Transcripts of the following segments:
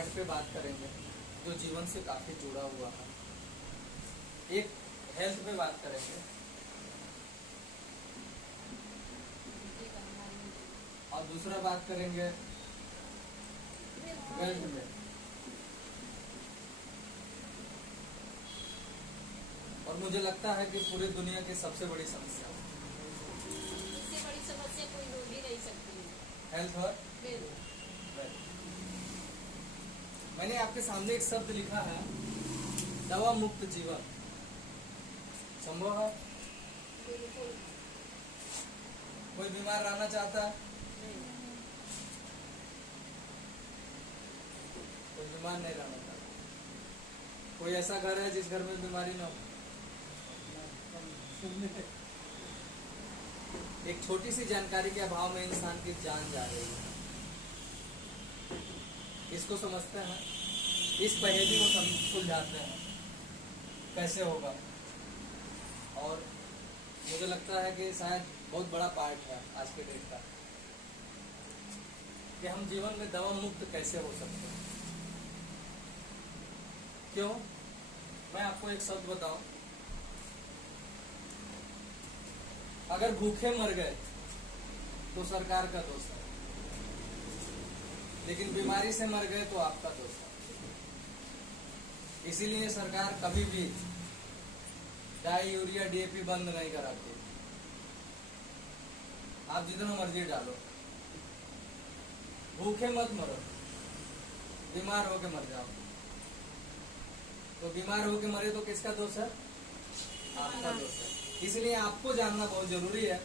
Point पे बात करेंगे जो जीवन से काफी जुड़ा हुआ है। एक हेल्थ पे बात करेंगे और दूसरा बात करेंगे वेल्थ में। और मुझे लगता है कि पूरी दुनिया की सबसे बड़ी समस्या इससे बड़ी समस्या कोई हो भी नहीं सकती हेल्थ और वेल्थ। मैंने आपके सामने एक शब्द लिखा है, दवा मुक्त जीवन। संभव है? बिल्कुल कोई बीमार रहना चाहता है? कोई बीमार नहीं रहना चाहता। कोई ऐसा घर है जिस घर में बीमारी ना हो? एक छोटी सी जानकारी के अभाव में इंसान की जान जा रही है। इसको समझते हैं, इस पहेली को सुलझाते हैं कैसे होगा। और मुझे लगता है कि शायद बहुत बड़ा पार्ट है आज के डेट का कि हम जीवन में दवा मुक्त कैसे हो सकते हैं। क्यों? मैं आपको एक शब्द बताऊं, अगर भूखे मर गए तो सरकार का दोष है, लेकिन बीमारी से मर गए तो आपका दोष है। इसीलिए सरकार कभी भी डाई, यूरिया, डीएपी बंद नहीं कराती। आप जितना मर्जी डालो, भूखे मत मरो, बीमार होके मर जाओ। तो बीमार होके मरे तो किसका दोष है? आपका दोष है। इसलिए आपको जानना बहुत जरूरी है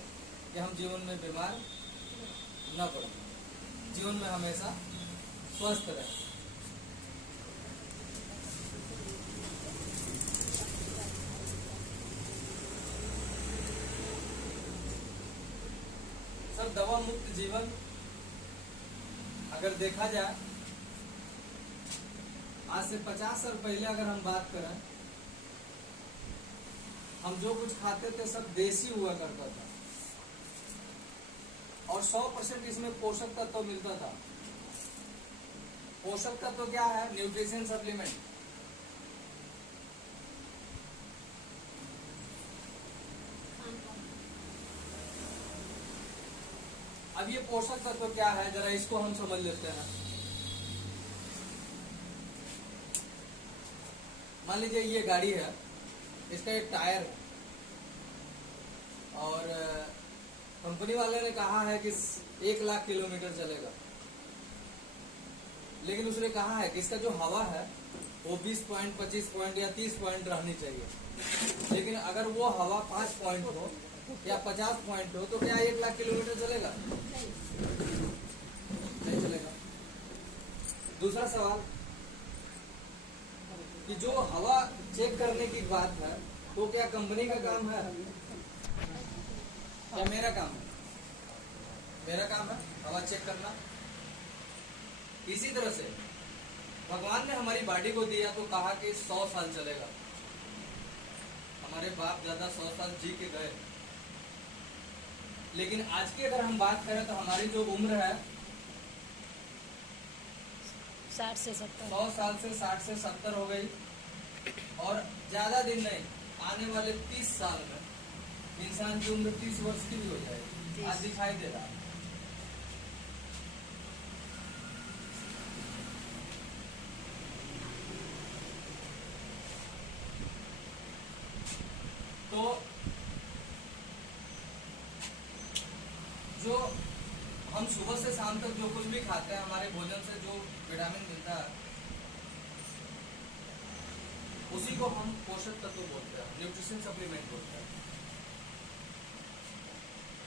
कि हम जीवन में बीमार न पड़े, जीवन में हमेशा स्वस्थ रहे। सर, दवा मुक्त जीवन अगर देखा जाए, आज से 50 साल पहले अगर हम बात करें, हम जो कुछ खाते थे सब देसी हुआ करता था और 100% इसमें पोषक तत्व मिलता था। पोषक तत्व क्या है? Nutrition supplement. अब ये पोषक तत्व क्या है, जरा इसको हम समझ लेते हैं। मान लीजिए ये गाड़ी है, इसका एक टायर है और कंपनी वाले ने कहा है कि 1 लाख किलोमीटर चलेगा, लेकिन उसने कहा है कि इसका जो हवा है वो 20 पॉइंट, 25 पॉइंट या 30 पॉइंट रहनी चाहिए। लेकिन अगर वो हवा 5 पॉइंट हो या 50 पॉइंट हो तो क्या 1 लाख किलोमीटर चलेगा? नहीं चलेगा। दूसरा सवाल कि जो हवा चेक करने की बात है तो क्या कंपनी का काम है या मेरा काम है? मेरा काम है हवा चेक करना। इसी तरह से भगवान ने हमारी बॉडी को दिया तो कहा कि 100 साल चलेगा। हमारे बाप दादा 100 साल जी के गए, लेकिन आज की अगर हम बात करें तो हमारी जो उम्र है 60 से 70, 100 साल से 60 से 70 हो गई। और ज्यादा दिन नहीं, आने वाले 30 साल में इंसान की उम्र 30 वर्ष की भी हो जाएगी। आज दिखाई दे रहा है। तो जो हम सुबह से शाम तक जो कुछ भी खाते हैं, हमारे भोजन से जो विटामिन मिलता है उसी को हम पोषक तत्व बोलते हैं, न्यूट्रिशन सप्लीमेंट बोलते हैं।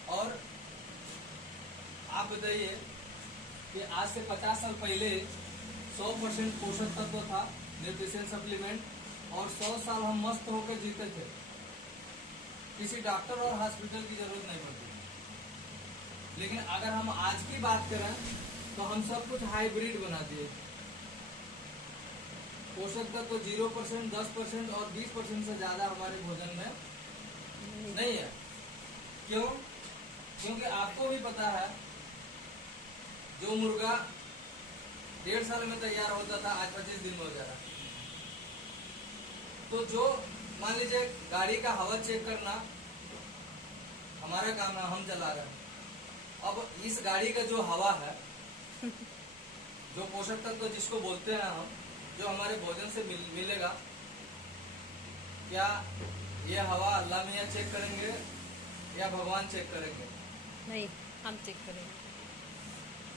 और आप बताइए कि आज से 50 साल पहले 100% पोषक तत्व था, न्यूट्रिशन सप्लीमेंट, और 100 साल हम मस्त होकर जीते थे। किसी डॉक्टर और हॉस्पिटल की जरूरत नहीं पड़ती। लेकिन अगर हम आज की बात करें तो हम सब कुछ हाइब्रिड बना दिए। पोषक तत्व 0%, 10% और 20% से ज्यादा हमारे भोजन में नहीं है। क्यों? क्योंकि आपको भी पता है जो मुर्गा 1.5 साल में तैयार होता था, आज 25 दिन में हो जा रहा है। तो जो मान लीजिए गाड़ी का हवा चेक करना हमारा काम है, हम चला रहे हैं। अब इस गाड़ी का जो हवा है, जो पोषक तत्व जिसको बोलते हैं हम, जो हमारे भोजन से मिलेगा, क्या ये हवा अल्लाह मियाँ चेक करेंगे या भगवान चेक करेंगे? नहीं, हम चेक करेंगे।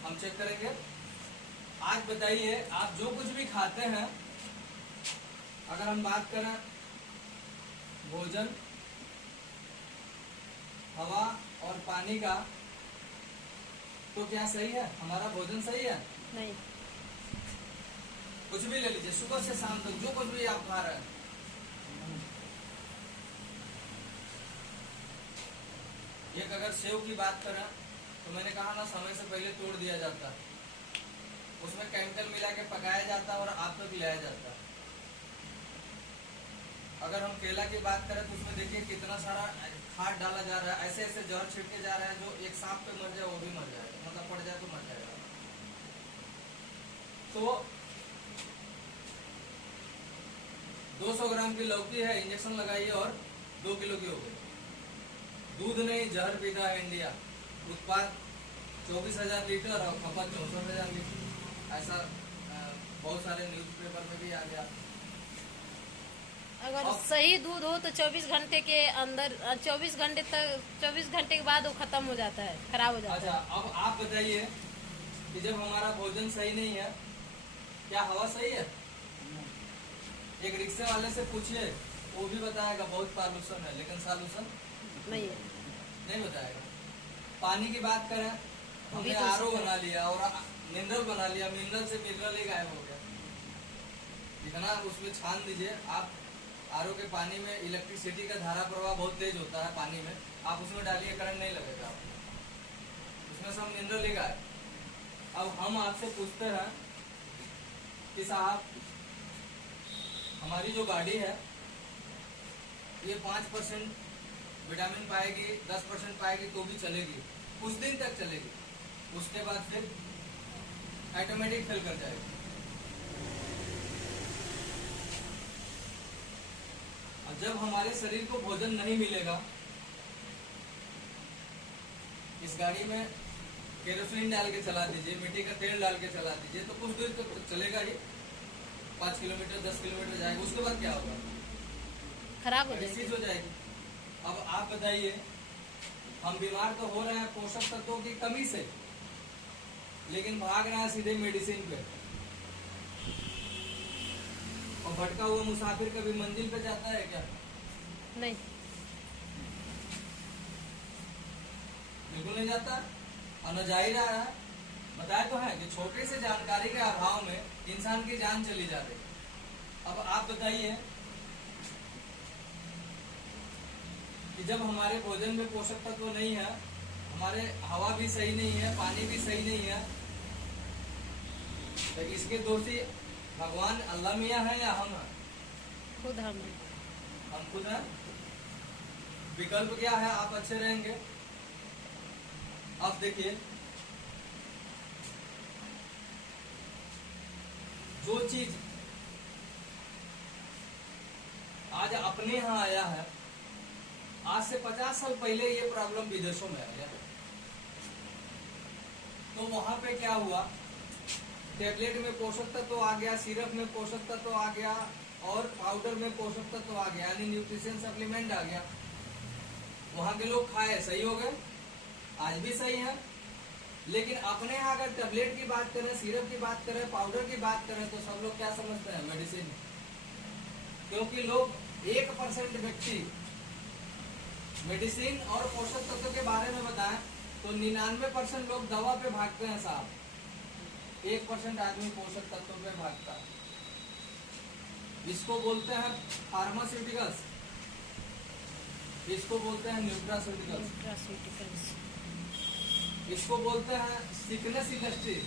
हम चेक करेंगे। आज बताइए, आप जो कुछ भी खाते हैं, अगर हम बात करें भोजन, हवा और पानी का, तो क्या सही है? हमारा भोजन सही है? नहीं। कुछ भी ले लीजिए, सुबह से शाम तक जो कुछ भी आप खा रहे हैं, एक अगर सेव की बात करें तो मैंने कहा ना, समय से पहले तोड़ दिया जाता है, उसमें केमिकल मिला के पकाया जाता है और आप तक लाया जाता है। अगर हम केला की बात करें तो उसमें देखिए कितना सारा खाद डाला जा रहा है, ऐसे ऐसे जहर छिड़के जा रहा है, जो एक सांप पे मर जाए वो भी मर जाएगा, मतलब पड़ जाए तो मर जाएगा। तो 200 ग्राम की लौकी है, इंजेक्शन लगाइए और 2 किलो की हो गई। दूध नहीं, जहर पीता है इंडिया। उत्पाद 24,000 लीटर और खपत 64,000 लीटर। ऐसा बहुत सारे न्यूज़पेपर में भी आ गया। अगर सही दूध हो तो 24 घंटे के अंदर, 24 घंटे के बाद वो खत्म हो जाता है, खराब हो जाता अच्छा, है। अब आप बताइए कि जब हमारा भोजन सही नहीं है, क्या हवा सही है? एक रिक्शे वाले से पूछिए, वो भी बताएगा बहुत पॉल्यूशन है, लेकिन सॉल्यूशन नहीं है। नहीं बताएगा। पानी की बात करें, हमने तो आरओ बना लिया और मिनरल बना लिया, मिनरल से मिनरल ही गायब हो गया। जितना उसमें छान दीजिए आप, आरओ के पानी में इलेक्ट्रिसिटी का धारा प्रवाह बहुत तेज होता है पानी में, आप उसमें डालिए करंट नहीं लगेगा आपको, उसमें सब मिनरल ही गायब। अब हम आपसे पूछते हैं कि साहब, हमारी जो गाड़ी है ये 5% विटामिन पाएगी, 10% पाएगी तो भी चलेगी, कुछ दिन तक चलेगी, उसके बाद फिर ऑटोमेटिक फेल कर जाएगी। और जब हमारे शरीर को भोजन नहीं मिलेगा, इस गाड़ी में केरोसिन डाल के चला दीजिए, मिट्टी का तेल डाल के चला दीजिए, तो कुछ दूर तक तो चलेगा ही, 5 किलोमीटर 10 किलोमीटर जाएगा, उसके बाद क्या होगा? खराब हो चीज जाएगी। हो जाएगी। अब आप बताइए, हम बीमार तो हो रहे हैं पोषक तत्वों की कमी से, लेकिन भाग रहे हैं सीधे मेडिसिन पे, और भटका हुआ मुसाफिर कभी मंजिल पे जाता है क्या? नहीं। बिल्कुल नहीं जाता, और न जा ही रहा है। बताया तो है कि छोटे से जानकारी के अभाव में इंसान की जान चली जा रही। अब आप बताइए कि जब हमारे भोजन में पोषक तत्व नहीं है, हमारे हवा भी सही नहीं है, पानी भी सही नहीं है, तो इसके दोषी भगवान अल्लाह मियाँ है या हम हैं? खुद हम हैं। हम खुद हैं। विकल्प क्या है? आप अच्छे रहेंगे। अब देखिए, जो चीज आज अपने यहाँ आया है, आज से 50 साल पहले ये प्रॉब्लम विदेशों में आया। तो वहां पे क्या हुआ? टेबलेट में पोषक तत्व आ गया, सिरप में पोषक तत्व आ गया, और पाउडर में पोषक तत्व आ गया, यानी न्यूट्रिशन सप्लीमेंट आ गया। वहां के लोग खाए, सही हो गए, आज भी सही है। लेकिन अपने यहाँ अगर टेबलेट की बात करें, सिरप की बात करें, पाउडर की बात करें, तो सब लोग क्या समझते हैं? मेडिसिन। क्योंकि लोग 1% व्यक्ति मेडिसिन और पोषक तत्व के बारे में बताएं तो 99% लोग दवा पे भागते हैं साहब, 1% आदमी पोषक तत्वों पे भागता है। इसको बोलते हैं फार्मास्यूटिकल्स, इसको बोलते हैं न्यूट्रास्यूटिकल्स, न्यूट्रास्यूटिकल्स। इसको बोलते हैं सिकनेस इंडस्ट्री,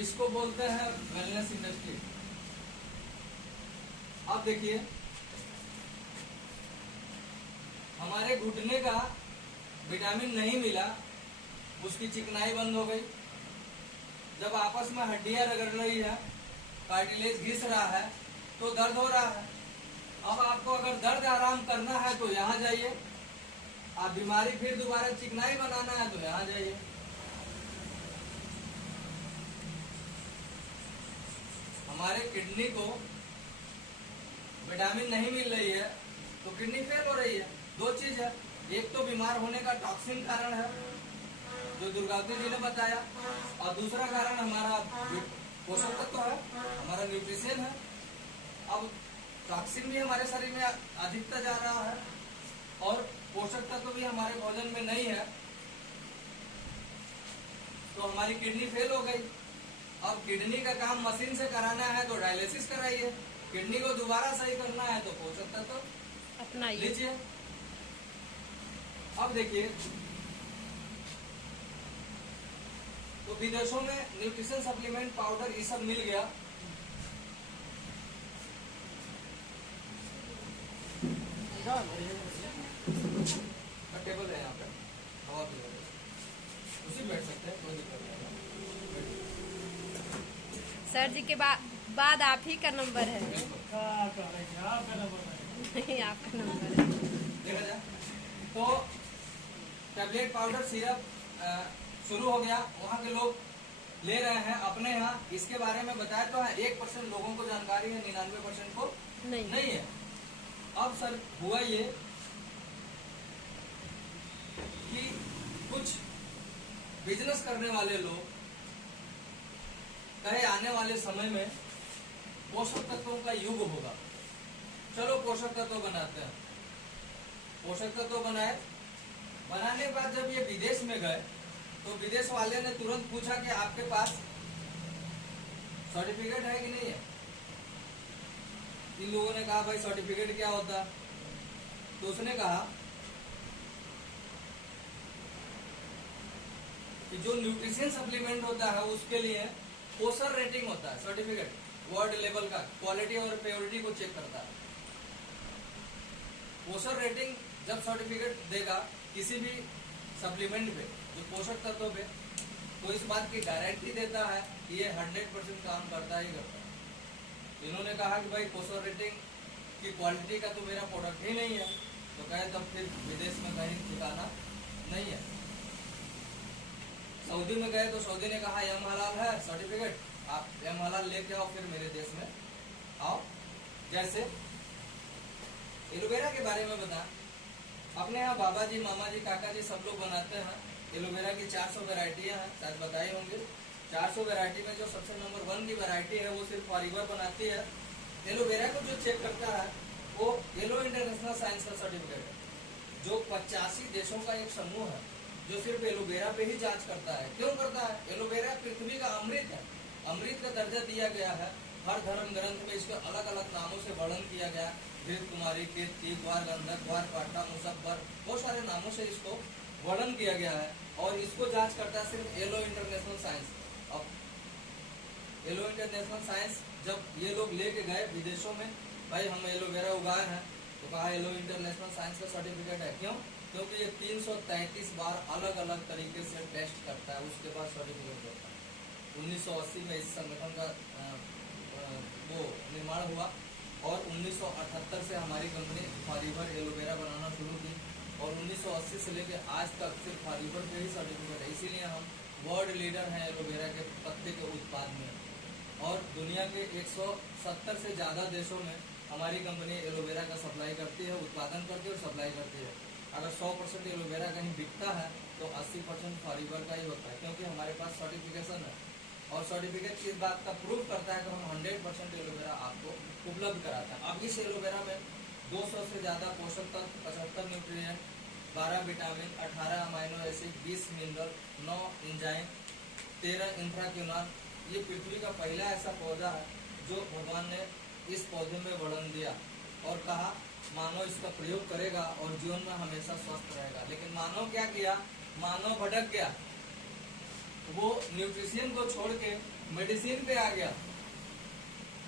इसको बोलते हैं वेलनेस इंडस्ट्री। अब देखिए, हमारे घुटने का विटामिन नहीं मिला, उसकी चिकनाई बंद हो गई, जब आपस में हड्डियां रगड़ रही है, कार्टिलेज घिस रहा है, तो दर्द हो रहा है। अब आपको अगर दर्द आराम करना है तो यहाँ जाइए, आप बीमारी फिर दोबारा चिकनाई बनाना है तो यहाँ जाइए। हमारे किडनी को विटामिन नहीं मिल रही है तो किडनी फेल हो रही है। दो चीज है, एक तो बीमार होने का टॉक्सिन कारण है जो दुर्गावती जी ने बताया, और दूसरा कारण हमारा पोषक तत्व है, हमारा न्यूट्रिशन है। अब टॉक्सिन भी हमारे शरीर में अधिकता जा रहा है और पोषक तत्व भी हमारे भोजन में नहीं है, तो हमारी किडनी फेल हो गई। अब किडनी का काम मशीन से कराना है तो डायलिसिस कराइए, किडनी को दोबारा सही करना है तो पोषक तत्व अपनाइए। लीजिए। अब देखिए, तो विदेशों में न्यूट्रिशन सप्लीमेंट पाउडर ये सब मिल गया। टेबल है यहाँ पे, हवा भी है, उसी बैठ सकते हैं, कोई दिक्कत नहीं। सर जी के बाद आप ही का नंबर है। नहीं, आपका नंबर है। देखा जाए तो टैबलेट पाउडर सिरप शुरू हो गया, वहाँ के लोग ले रहे हैं अपने यहाँ। इसके बारे में बताया तो है, 1% लोगों को जानकारी है, 99% को नहीं है। अब सर हुआ ये कि कुछ बिजनेस करने वाले लोग कहे आने वाले समय में पोषक तत्वों का युग होगा, चलो पोषक तत्व बनाते हैं। पोषक तत्व बनाए, बनाने के बाद जब ये विदेश में गए तो विदेश वाले ने तुरंत पूछा कि आपके पास सर्टिफिकेट है कि नहीं है। इन लोगों ने कहा भाई सर्टिफिकेट क्या होता, तो उसने कहा कि जो न्यूट्रिशन सप्लीमेंट होता है उसके लिए पोषण रेटिंग होता है, सर्टिफिकेट वर्ल्ड लेवल का, क्वालिटी और प्योरिटी को चेक करता है। पोषण रेटिंग जब सर्टिफिकेट देगा किसी भी सप्लीमेंट पे, जो पोषक तत्व पे, तो इस बात की गारंटी देता है कि ये 100% काम करता ही करता है। इन्होंने कहा कि भाई पोषण रेटिंग की क्वालिटी का तो मेरा प्रोडक्ट ही नहीं है, तो कहे तब फिर विदेश में कहीं ठिकाना नहीं है। सऊदी में गए तो सऊदी ने कहा एम हलाल है सर्टिफिकेट, आप एम हलाल लेके आओ, फिर मेरे देश में आओ। जैसे एलोवेरा के बारे में बता, अपने यहाँ बाबा जी, मामा जी, काका जी सब लोग बनाते हैं। एलोवेरा की 400 वेराइटियां हैं, शायद बताए होंगे। 400 वेराइटी में जो सबसे नंबर 1 की वेराइटी है वो सिर्फ फॉरएवर बनाती है। एलोवेरा को जो चेक करता है वो येलो इंटरनेशनल साइंस का सर्टिफिकेट है, जो 85 देशों का एक समूह है जो सिर्फ एलोवेरा पे ही जांच करता है। क्यों करता है? एलोवेरा पृथ्वी का अमृत है, अमृत का दर्जा दिया गया है। हर धर्म ग्रंथ में इसको अलग अलग नामों से वर्णन किया गया, घृत कुमारी, कीर्ति, ग्वार गंधक, ग्वार पाटा, मुसब्बर, बहुत सारे नामों से इसको वर्णन किया गया है। और इसको जांच करता है सिर्फ येलो इंटरनेशनल साइंस। अब येलो इंटरनेशनल साइंस जब ये लोग लेके गए विदेशों में, भाई हम एलोवेरा उगाए हैं, तो कहा येलो इंटरनेशनल साइंस का सर्टिफिकेट है। क्यों? क्योंकि ये 333 बार अलग अलग तरीके से टेस्ट करता है, उसके बाद सर्टिफिकेट देता है। 1980 में इस संगठन का वो निर्माण हुआ और 1978 से हमारी कंपनी फॉरएवर एलोवेरा बनाना शुरू की, और 1980 से लेकर आज तक सिर्फ फॉरएवर पे ही सर्टिफिकेट है। इसीलिए हम वर्ल्ड लीडर हैं एलोवेरा के पत्ते के उत्पाद में, और दुनिया के 170 से ज़्यादा देशों में हमारी कंपनी एलोवेरा का सप्लाई करती है, उत्पादन करती है और सप्लाई करती है। अगर 100% एलोवेरा कहीं बिकता है तो 80% फॉरएवर का ही होता है, क्योंकि हमारे पास सर्टिफिकेशन है। और सर्टिफिकेट इस बात का प्रूफ करता है कि हम 100% एलोवेरा आपको उपलब्ध कराते हैं। अब इस एलोवेरा में 200 से ज़्यादा पोषक तत्व, 75 nutrient, 12 vitamin, 18 amino acid, 20 mineral, 9 enzyme, 13 इंफ्राक्यूनान। ये पृथ्वी का पहला ऐसा पौधा है जो भगवान ने इस पौधे में वर्णन दिया और कहा मानव इसका प्रयोग करेगा और जीवन में हमेशा स्वस्थ रहेगा। लेकिन मानव क्या किया? मानव भटक गया, वो न्यूट्रिशन को छोड़ के मेडिसिन पे आ गया।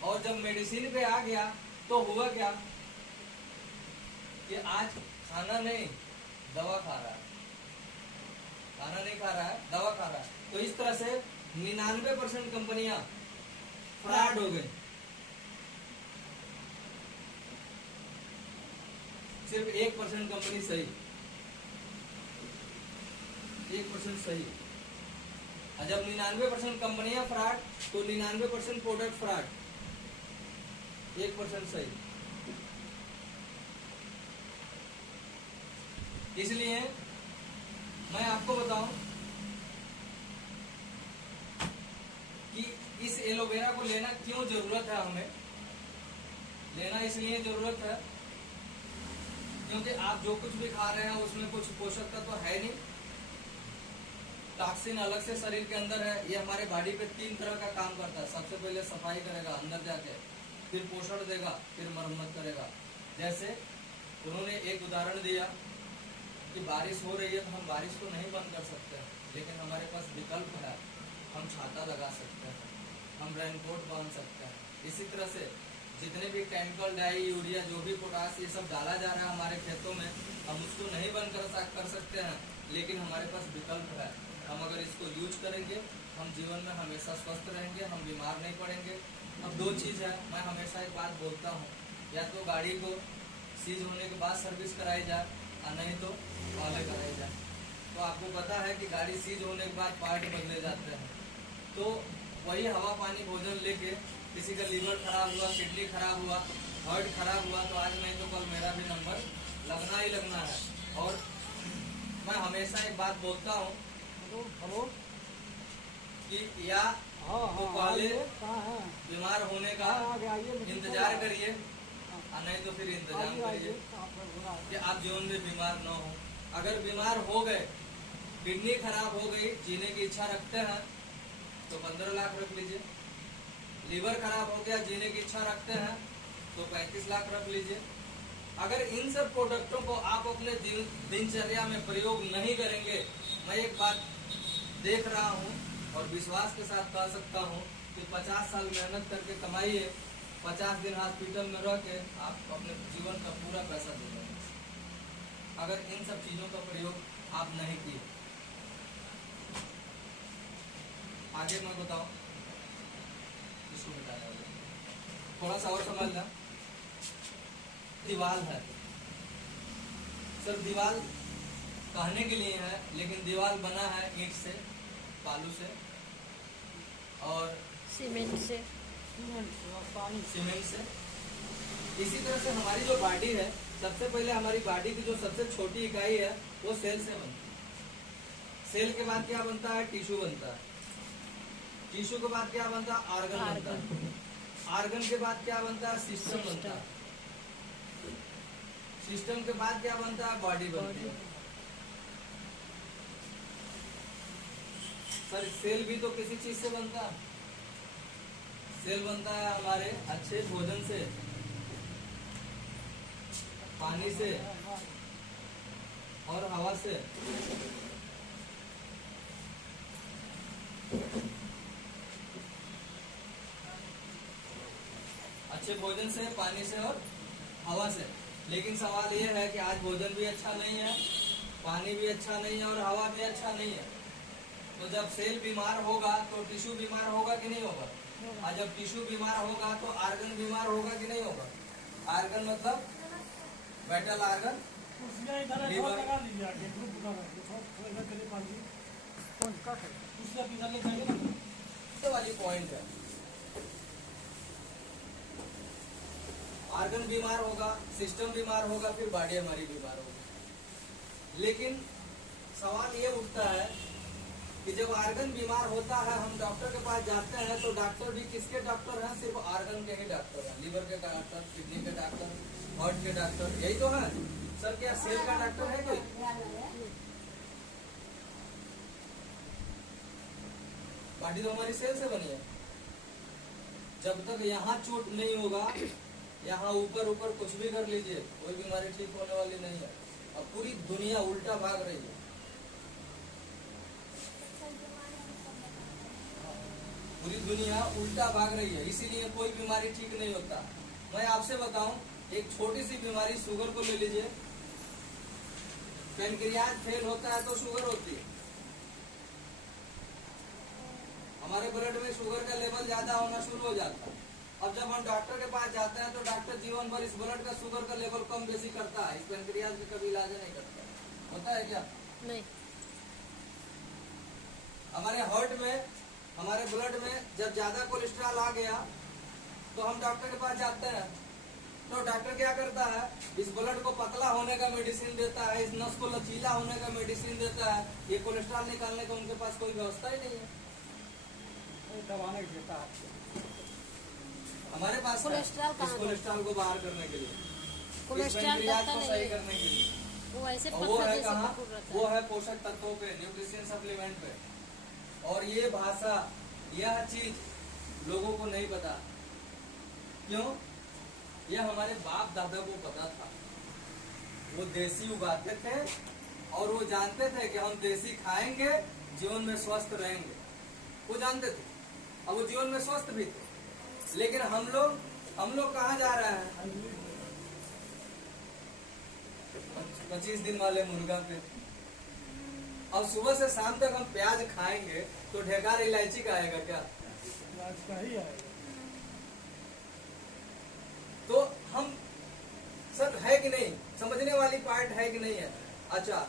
और जब मेडिसिन पे आ गया तो हुआ क्या कि आज खाना नहीं दवा खा रहा है, खाना नहीं खा रहा है, दवा खा रहा है। तो इस तरह से 99% कंपनियां फ्रॉड हो गई, सिर्फ 1% कंपनी सही, 1% सही। और जब 99% कंपनियां फ्रॉड तो 99% प्रोडक्ट फ्रॉड, 1% सही। इसलिए मैं आपको बताऊं कि इस एलोवेरा को लेना क्यों जरूरत है, हमें लेना इसलिए जरूरत है क्योंकि आप जो कुछ भी खा रहे हैं उसमें कुछ पोषक तत्व तो है नहीं, टॉक्सिन अलग से शरीर के अंदर है। ये हमारे बॉडी पे 3 तरह का काम करता है। सबसे पहले सफाई करेगा अंदर जाके, फिर पोषण देगा, फिर मरम्मत करेगा। जैसे उन्होंने एक उदाहरण दिया कि बारिश हो रही है तो हम बारिश को नहीं बंद कर सकते, लेकिन हमारे पास विकल्प है, हम छाता लगा सकते हैं, हम रेनकोट बांध सकते हैं। इसी तरह से जितने भी केमिकल डाई, यूरिया, जो भी पोटास ये सब डाला जा रहा है हमारे खेतों में, हम उसको नहीं बंद कर सकते हैं, लेकिन हमारे पास विकल्प है। हम अगर इसको यूज करेंगे हम जीवन में हमेशा स्वस्थ रहेंगे, हम बीमार नहीं पड़ेंगे। अब 2 चीज़ है, मैं हमेशा एक बात बोलता हूँ, या तो गाड़ी को सीज होने के बाद सर्विस कराई जाए और नहीं तो पहले कराई जाए। तो आपको पता है कि गाड़ी सीज होने के बाद पार्ट बदले जाते हैं। तो वही हवा पानी भोजन लेके किसी का लीवर खराब हुआ, किडनी खराब हुआ, हार्ट खराब हुआ तो आज नहीं तो कल मेरा भी नंबर लगना ही लगना है। और मैं हमेशा एक बात बोलता हूँ कि या तो पहले बीमार होने का इंतजार करिए और नहीं तो फिर इंतजाम करिए कि आप जीवन में बीमार न हो। अगर बीमार हो गए, किडनी खराब हो गई, जीने की इच्छा रखते हैं तो 15 लाख रख लीजिए। लीवर खराब हो गया, जीने की इच्छा रखते हैं तो 35 लाख रख लीजिए। अगर इन सब प्रोडक्टों को आप अपने दिनचर्या में प्रयोग नहीं करेंगे, मैं एक बात देख रहा हूँ और विश्वास के साथ कह सकता हूँ कि 50 साल मेहनत करके कमाइए, 50 दिन हॉस्पिटल में रह के आप अपने जीवन का पूरा पैसा दे देंगे, अगर इन सब चीजों का प्रयोग आप नहीं किए। आगे मैं बताऊं, इसको बताया थोड़ा सा और समझना। दीवाल है सर, दीवाल कहने के लिए है, लेकिन दीवाल बना है ईंट से, बालू से और सीमेंट से। सीमेंट से। इसी तरह से हमारी जो बॉडी है, सबसे पहले हमारी बॉडी की जो सबसे छोटी इकाई है वो सेल से बनती है। सेल के बाद क्या बनता है? टिश्यू बनता है। टिश्यू के बाद क्या बनता है? ऑर्गन बनता है। ऑर्गन के बाद क्या बनता है? सिस्टम बनता है। सिस्टम के बाद क्या बनता है? बॉडी बनती है। सर सेल भी तो किसी चीज से बनता है। सेल बनता है हमारे अच्छे भोजन से, पानी से और हवा से। अच्छे भोजन से, पानी से और हवा से। लेकिन सवाल ये है कि आज भोजन भी अच्छा नहीं है, पानी भी अच्छा नहीं है और हवा भी अच्छा नहीं है। तो जब सेल बीमार होगा तो टिश्यू बीमार होगा कि नहीं होगा? और जब टिश्यू बीमार होगा तो ऑर्गन बीमार होगा कि नहीं होगा? ऑर्गन मतलब वाइटल ऑर्गन, लीवर। ये वाली पॉइंट है। ऑर्गन बीमार होगा, सिस्टम बीमार होगा, फिर बॉडी हमारी बीमार होगी। लेकिन सवाल ये उठता है कि जब ऑर्गन बीमार होता है, हम डॉक्टर के पास जाते हैं तो डॉक्टर भी किसके डॉक्टर हैं? सिर्फ ऑर्गन के ही डॉक्टर हैं। लीवर के डॉक्टर, किडनी के डॉक्टर, हार्ट के डॉक्टर, यही तो है। सर क्या सेल का डॉक्टर है कोई? बॉडी तो हमारी सेल से बनी है। जब तक यहाँ चोट नहीं होगा, यहाँ ऊपर ऊपर कुछ भी कर लीजिए, कोई बीमारी ठीक होने वाली नहीं है। अब पूरी दुनिया उल्टा भाग रही है, पूरी दुनिया उल्टा भाग रही है, इसीलिए कोई बीमारी ठीक नहीं होता। मैं आपसे बताऊं, एक छोटी सी बीमारी शुगर को ले लीजिए। पैनक्रियाज फेल होता है तो शुगर होती है। हमारे ब्लड में शुगर का लेवल ज्यादा होना शुरू हो जाता है। अब जब हम डॉक्टर के पास जाते हैं तो डॉक्टर जीवन भर इस ब्लड का शुगर का लेवल कम बेसी करता है, इस पेनक्रियाज में कभी इलाज नहीं करता। होता है क्या? नहीं। हमारे हार्ट में, हमारे ब्लड में जब ज्यादा कोलेस्ट्रॉल आ गया तो हम डॉक्टर के पास जाते हैं, तो डॉक्टर क्या करता है, इस ब्लड को पतला होने का मेडिसिन देता है, इस नस को लचीला होने का मेडिसिन देता है। ये कोलेस्ट्रॉल निकालने का उनके पास कोई व्यवस्था ही नहीं है। दवा नहीं देता आपको। हमारे पास है, कोलेस्ट्रॉल कहाँ इस कोलेस्ट्रॉल को बाहर करने के लिए, इस कोलेस्ट्रॉल पेनक्रियाज दबता को नहीं सही है। करने के लिए। वो ऐसे और वो पत्थर है जैसे कहाँ? पकड़ रहता वो है। है पोषक तत्वों पे, न्यूट्रिशन सप्लीमेंट पे। और ये भाषा, यह चीज लोगों को नहीं पता। क्यों? यह हमारे बाप दादा को पता था। वो देसी उगाते थे और वो जानते थे कि हम देसी खाएंगे, जीवन में स्वस्थ रहेंगे। वो जानते थे, अब वो जीवन में स्वस्थ भी थे। लेकिन हम लोग कहाँ जा रहे हैं? 25 दिन वाले मुर्गा पे। अब सुबह से शाम तक हम प्याज खाएंगे तो ढेकार इलायची का आएगा क्या? इलाज का ही आएगा। तो हम सब है कि नहीं, समझने वाली पार्ट है कि नहीं है? अच्छा,